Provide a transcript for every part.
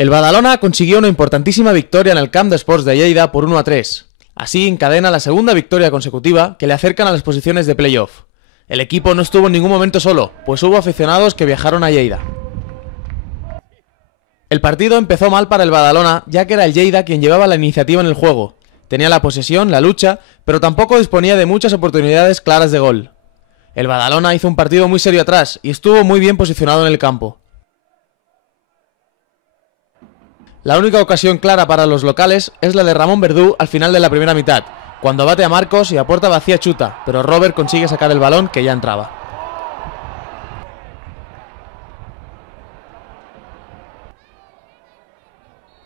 El Badalona consiguió una importantísima victoria en el Camp de Sports de Lleida por 1-3. Así encadena la segunda victoria consecutiva que le acercan a las posiciones de playoff. El equipo no estuvo en ningún momento solo, pues hubo aficionados que viajaron a Lleida. El partido empezó mal para el Badalona, ya que era el Lleida quien llevaba la iniciativa en el juego. Tenía la posesión, la lucha, pero tampoco disponía de muchas oportunidades claras de gol. El Badalona hizo un partido muy serio atrás y estuvo muy bien posicionado en el campo. La única ocasión clara para los locales es la de Ramón Verdú al final de la primera mitad, cuando bate a Marcos y a puerta vacía chuta, pero Robert consigue sacar el balón que ya entraba.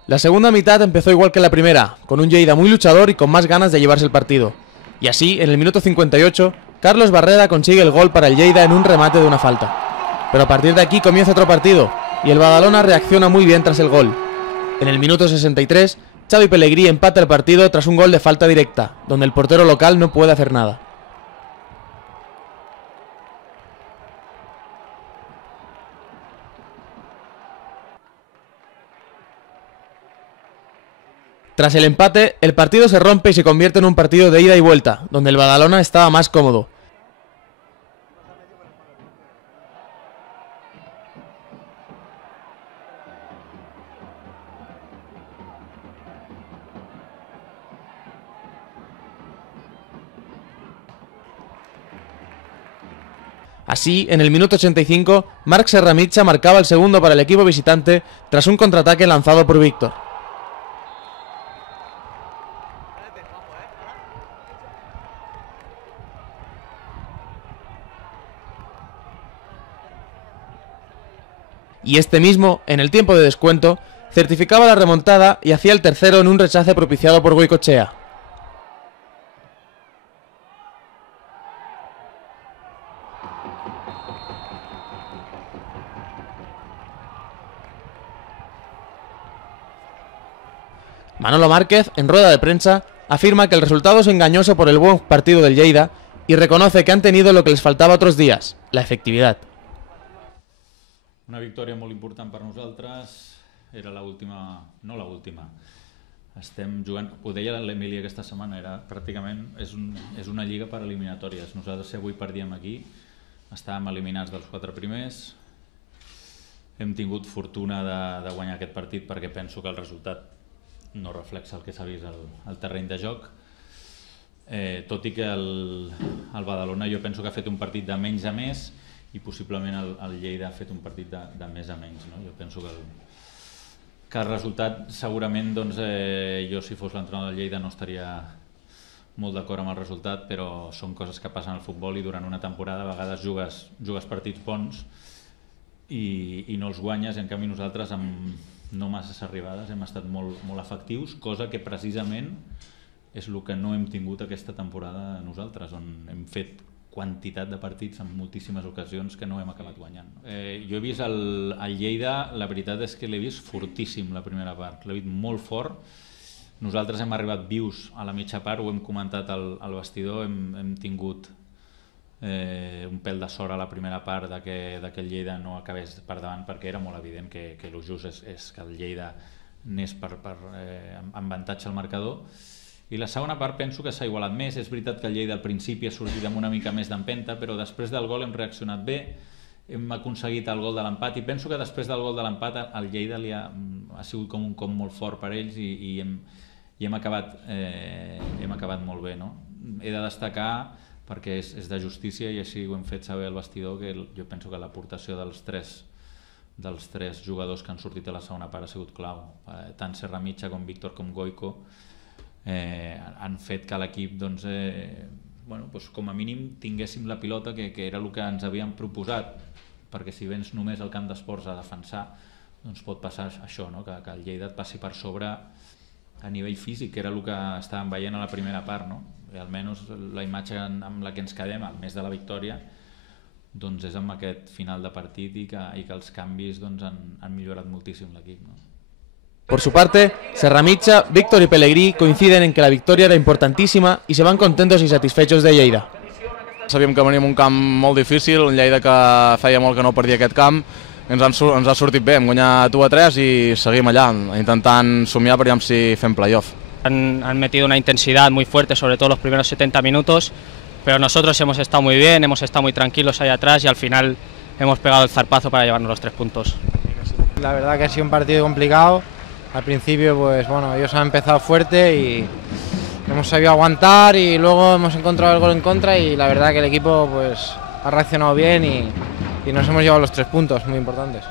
La segunda mitad empezó igual que la primera, con un Lleida muy luchador y con más ganas de llevarse el partido. Y así, en el minuto 58, Carlos Barrera consigue el gol para el Lleida en un remate de una falta. Pero a partir de aquí comienza otro partido, y el Badalona reacciona muy bien tras el gol. En el minuto 63, Xavi Pellegrí empata el partido tras un gol de falta directa, donde el portero local no puede hacer nada. Tras el empate, el partido se rompe y se convierte en un partido de ida y vuelta, donde el Badalona estaba más cómodo. Así, en el minuto 85, Marc Serramitja marcaba el segundo para el equipo visitante tras un contraataque lanzado por Víctor. Y este mismo, en el tiempo de descuento, certificaba la remontada y hacía el tercero en un rechace propiciado por Goicoechea. Manolo Márquez, en rueda de prensa, afirma que el resultado es engañoso por el buen partido del Lleida y reconoce que han tenido lo que les faltava otros días, la efectividad. Una victòria molt important per nosaltres, era l'última, no l'última. Estem jugant, ho deia l'Emili aquesta setmana, pràcticament és una lliga per eliminatòries. Nosaltres si avui perdíem aquí, estàvem eliminats dels 4 primers. Hem tingut fortuna de guanyar aquest partit perquè penso que el resultat no reflexa el que s'ha vist al terreny de joc. Tot i que el Badalona jo penso que ha fet un partit de menys a més i possiblement el Lleida ha fet un partit de més a menys. Jo penso que el resultat segurament, jo si fos l'entrenador del Lleida no estaria molt d'acord amb el resultat, però són coses que passen al futbol i durant una temporada a vegades jugues partits bons i no els guanyes, i en canvi nosaltres amb no masses arribades hem estat molt efectius, cosa que precisament és el que no hem tingut aquesta temporada nosaltres, on hem fet quantitat de partits en moltíssimes ocasions que no hem acabat guanyant. Jo he vist el Lleida, la veritat és que l'he vist fortíssim la primera part, l'he vist molt fort. Nosaltres hem arribat vius a la mitja part, ho hem comentat al vestidor, hem tingut un pèl de sort a la primera part que el Lleida no acabés per davant, perquè era molt evident que el just és que el Lleida anés amb avantatge al marcador. I la segona part penso que s'ha igualat més. És veritat que el Lleida al principi ha sortit amb una mica més d'empenta, però després del gol hem reaccionat bé, hem aconseguit el gol de l'empat i penso que després del gol de l'empat el Lleida ha sigut com un cop molt fort per ells i hem acabat molt bé. He de destacar, perquè és de justícia i així ho hem fet saber al vestidor, que jo penso que l'aportació dels tres jugadors que han sortit a la segona part ha sigut clau. Tant Serramitja com Víctor com Goico han fet que l'equip com a mínim tinguéssim la pilota, que era el que ens havíem proposat, perquè si vens només al camp d'esports a defensar pot passar això, que el Lleida et passi per sobre a nivell físic, que era el que estàvem veient a la primera part. Almenys la imatge amb la que ens quedem, a més de la victòria, és amb aquest final de partit i que els canvis han millorat moltíssim l'equip. Por su parte, Serramitja, Víctor y Pellegrí coinciden en que la victoria era importantísima y se van contentos y satisfechos de Lleida. Sabíem que veníem un camp molt difícil, un Lleida que feia molt que no perdia aquest camp, ens ha sortit bé, hem guanyat 1-3 y seguim allà, intentant somiar per si fem playoff. Han metido una intensidad muy fuerte, sobre todo los primeros 70 minutos, pero nosotros hemos estado muy bien, hemos estado muy tranquilos ahí atrás y al final hemos pegado el zarpazo para llevarnos los 3 puntos. La verdad que ha sido un partido complicado. Al principio, pues bueno, ellos han empezado fuerte y hemos sabido aguantar y luego hemos encontrado el gol en contra y la verdad que el equipo pues ha reaccionado bien y nos hemos llevado los 3 puntos muy importantes.